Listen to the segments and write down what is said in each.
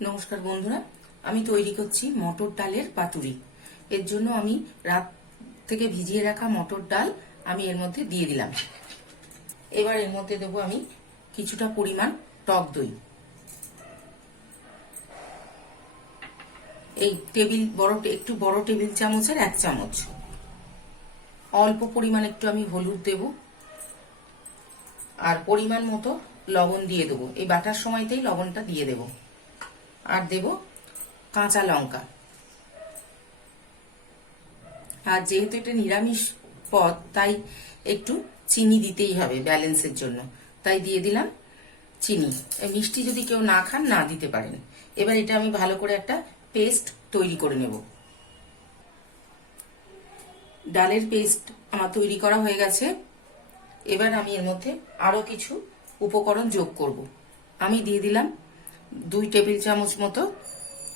নমস্কার বন্ধুরা, আমি তৈরি করছি মটর ডালের পাতুরি। এর জন্য আমি রাত থেকে ভিজিয়ে রাখা মটর ডাল আমি এর মধ্যে দিয়ে দিলাম। এবার এর মধ্যে দেবো আমি কিছুটা পরিমাণ টক দই। এই টেবিল, বড় একটু বড় টেবিল চামচের এক চামচ। অল্প পরিমাণ একটু আমি হলুদ দেব। আর পরিমাণ মতো লবণ দিয়ে দেবো। এই বাটার সময়তেই লবণটা দিয়ে দেব। আর দেব কাঁচা লঙ্কা। আর যেহেতু এটা নিরামিষ পদ, তাই একটু চিনি দিতেই হবে ব্যালেন্সের জন্য। তাই দিয়ে দিলাম চিনি। মিষ্টি যদি কেউ না খান, না দিতে পারেন। এবার এটা আমি ভালো করে একটা পেস্ট তৈরি করে নেব। ডালের পেস্ট আমার তৈরি করা হয়ে গেছে। এবার আমি এর মধ্যে আরও কিছু উপকরণ যোগ করব। আমি দিয়ে দিলাম দুই টেবিল চামচ মতো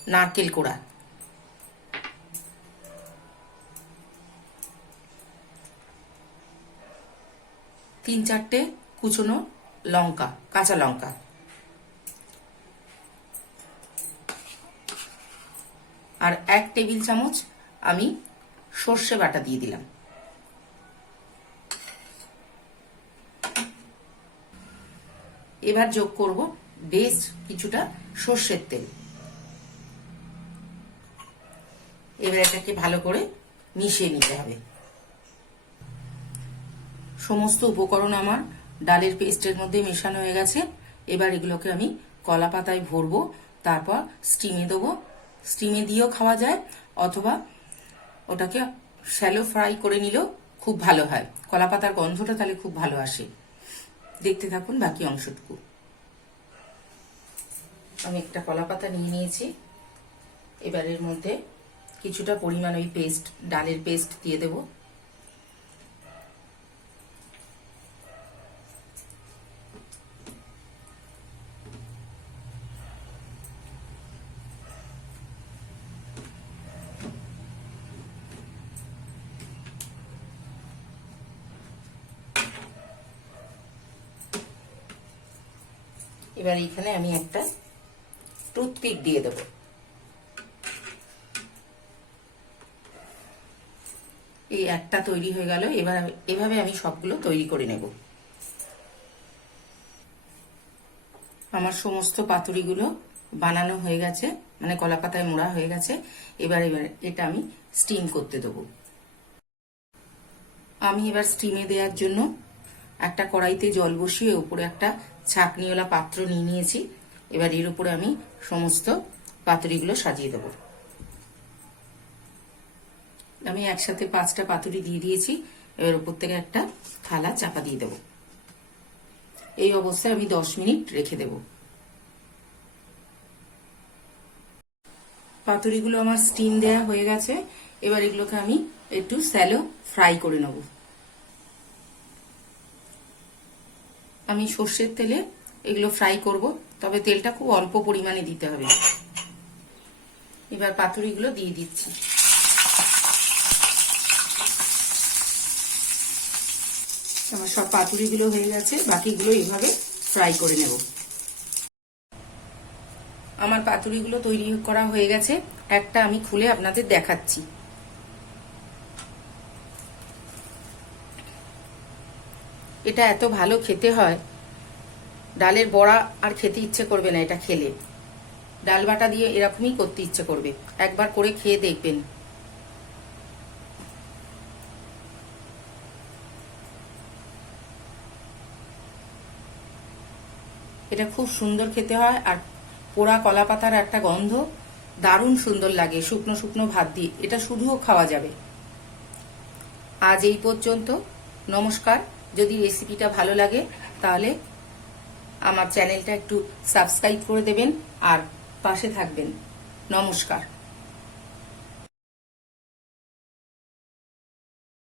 নারকেল কোড়া। তিন চারটে কুচনো লঙ্কা, কাঁচা লঙ্কা। আর এক টেবিল চামচ আমি সর্ষে বাটা দিয়ে দিলাম। এবার যোগ করব বেশ কিছুটা সর্ষের তেল। এবার এটাকে ভালো করে মিশিয়ে নিতে হবে। সমস্ত উপকরণ আমার ডালের পেস্টের মধ্যে মেশানো হয়ে গেছে। এবার এগুলোকে আমি কলা পাতায় ভরবো, তারপর স্টিমে দেবো। স্টিমে দিয়েও খাওয়া যায়, অথবা ওটাকে শ্যালো ফ্রাই করে নিলেও খুব ভালো হয়। কলা পাতার গন্ধটা তাহলে খুব ভালো আসে। দেখতে থাকুন বাকি অংশটুকু। আমি একটা কলা পাতা নিয়ে নিয়েছি। এবারের মধ্যে কিছুটা পরিমাণ ওই পেস্ট, ডালের পেস্ট দিয়ে দেব। এবার এখানে আমি একটা টুথপিক দিয়ে দেব। এই একটা তৈরি হয়ে গেল, এবার এভাবে আমি সবগুলো তৈরি করে নেব। আমার সমস্ত পাতুরিগুলো বানানো হয়ে গেছে মানে কলা পাতায় মোড়া হয়ে গেছে, এবার এবার এটা আমি স্টিম করতে দেবো। আমি এবার স্টিমে দেওয়ার জন্য একটা কড়াইতে জল বসিয়ে উপরে একটা ছাকনিওয়ালা পাত্র নিয়ে নিয়েছি। এবার এর উপরে আমি সমস্ত পাতুরিগুলো সাজিয়ে দেবো। আমি একসাথে পাঁচটা পাতুরি দিয়ে দিয়েছি। এবার উপর থেকে একটা থালা চাপা দিয়ে দেবো। এই অবস্থায় আমি দশ মিনিট রেখে দেব। পাতুরিগুলো আমার স্টিম দেয়া হয়ে গেছে। এবার এগুলোকে আমি একটু স্যালো ফ্রাই করে নেব। আমি সর্ষের তেলে এগুলো ফ্রাই করব, তবে তেলটা খুব অল্প পরিমাণে দিতে হবে। এবার পাতুরিগুলো দিয়ে দিচ্ছি। আমার সব পাতুরিগুলো হয়ে গেছে, বাকিগুলো এইভাবে ফ্রাই করে নেব। আমার পাতুরিগুলো তৈরি করা হয়ে গেছে, একটা আমি খুলে আপনাদের দেখাচ্ছি। এটা এত ভালো খেতে হয় ডালের বড়া আর খেতে ইচ্ছে করবে না এটা খেলে। ডাল বাটা দিয়ে এরকমই করতে ইচ্ছে করবে। একবার করে খেয়ে দেখবেন। এটা খুব সুন্দর খেতে হয় আর পোড়া কলা পাতার একটা গন্ধ দারুণ সুন্দর লাগে, শুকনো শুকনো ভাত দিয়ে। এটা শুধুও খাওয়া যাবে। আজ এই পর্যন্ত। নমস্কার। যদি রেসিপিটা ভালো লাগে তাহলে আমার চ্যানেলটা একটু সাবস্ক্রাইব করে দেবেন আর পাশে থাকবেন। নমস্কার।